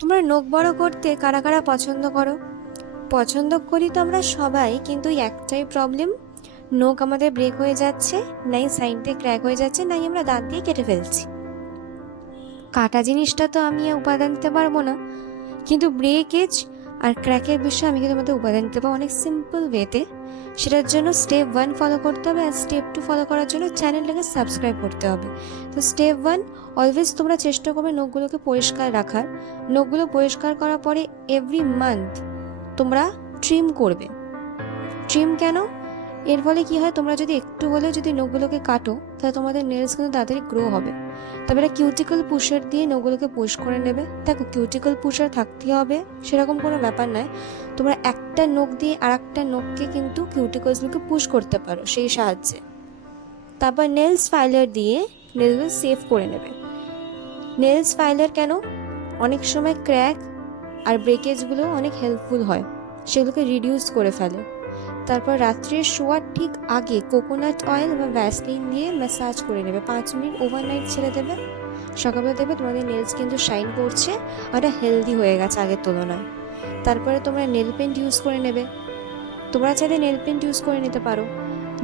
তোমরা নখ বড় করতে কারা কারা পছন্দ করো? পছন্দ করি তো আমরা সবাই, কিন্তু একটাই প্রবলেম, নখ আমাদের ব্রেক হয়ে যাচ্ছে, নাই সাইড দিয়ে ক্র্যাক হয়ে যাচ্ছে, নাই আমরা দাঁত দিয়ে কেটে ফেলছি। কাটা জিনিসটা তো আমি উপাদান দিতে পারবো না, কিন্তু ব্রেকেজ আর ক্র্যাকের বিষয়ে আমি কিন্তু তোমাদের উপাদান দিতে পারবো অনেক সিম্পল ওয়েতে। সেটার জন্য স্টেপ 1 ফলো করতে হবে, আর স্টেপ 2 ফলো করার জন্য চ্যানেলটাকে সাবস্ক্রাইব করতে হবে। তো স্টেপ 1, অলওয়েজ তোমরা চেষ্টা করবে নখগুলোকে পরিষ্কার রাখার। নখগুলো পরিষ্কার করার পরে এভরি মান্থ তোমরা ট্রিম করবে। ট্রিম কেন? এর ফলে কি হয়, তোমরা যদি একটু হলেও যদি নখগুলোকে কাটো, তাহলে তোমাদের নেলস কিন্তু তাড়াতাড়ি গ্রো হবে। তারপরে কিউটিকল পুশার দিয়ে নখগুলোকে পুশ করে নেবে। দেখো, কিউটিকল পুশার থাকতে হবে সেরকম কোনো ব্যাপার নয়, তোমরা একটা নখ দিয়ে আর একটা নখকে কিন্তু কিউটিকলসগুলোকে পুশ করতে পারো সেই সাহায্যে। তারপর নেলস ফাইলার দিয়ে নেলগুলো সেভ করে নেবে। নেলস ফাইলার কেন? অনেক সময় ক্র্যাক আর ব্রেকেজগুলো অনেক হেল্পফুল হয়, সেগুলোকে রিডিউস করে ফেলে। তারপর রাত্রে শোয়ার ঠিক আগে কোকোনাট অয়েল বা ভ্যাসলিন দিয়ে ম্যাসাজ করে নেবে, 5 মিনিট ওভারনাইট ছেড়ে দেবে। সকালবেলা দেখবে তোমাদের নেলস কিন্তু শাইন করছে আর হেলদি হয়ে গেছে আগের তুলনায়। তারপরে তোমরা নেল পেন্ট ইউজ করে নেবে। তোমরা চাইলে নেল পেন্ট ইউজ করে নিতে পারো।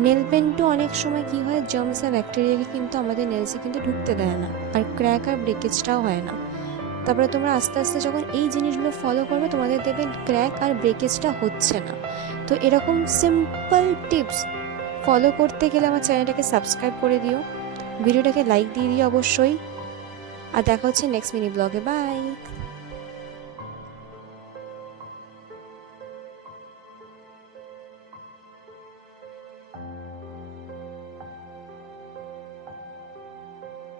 নেল পেন্টও অনেক সময় কি হয়, জার্মস আর ব্যাকটেরিয়াকে কিন্তু আমাদের নেলসে কিন্তু ঢুকতে দেয় না, আর ক্র্যাক আর ব্রেকেজটাও হয় না। তারপরে তোমরা আস্তে আস্তে যখন এই জিনিসগুলো ফলো করবে, তোমাদের দেখবে ক্র্যাক আর ব্রেকেজটা হচ্ছে না। তো এরকম সিম্পল টিপস ফলো করতে গেলে আমার চ্যানেলটাকে সাবস্ক্রাইব করে দিও, ভিডিওটাকে লাইক দিয়ে দিও অবশ্যই। আর দেখা হচ্ছে নেক্সট মিনি ব্লগে। বাই।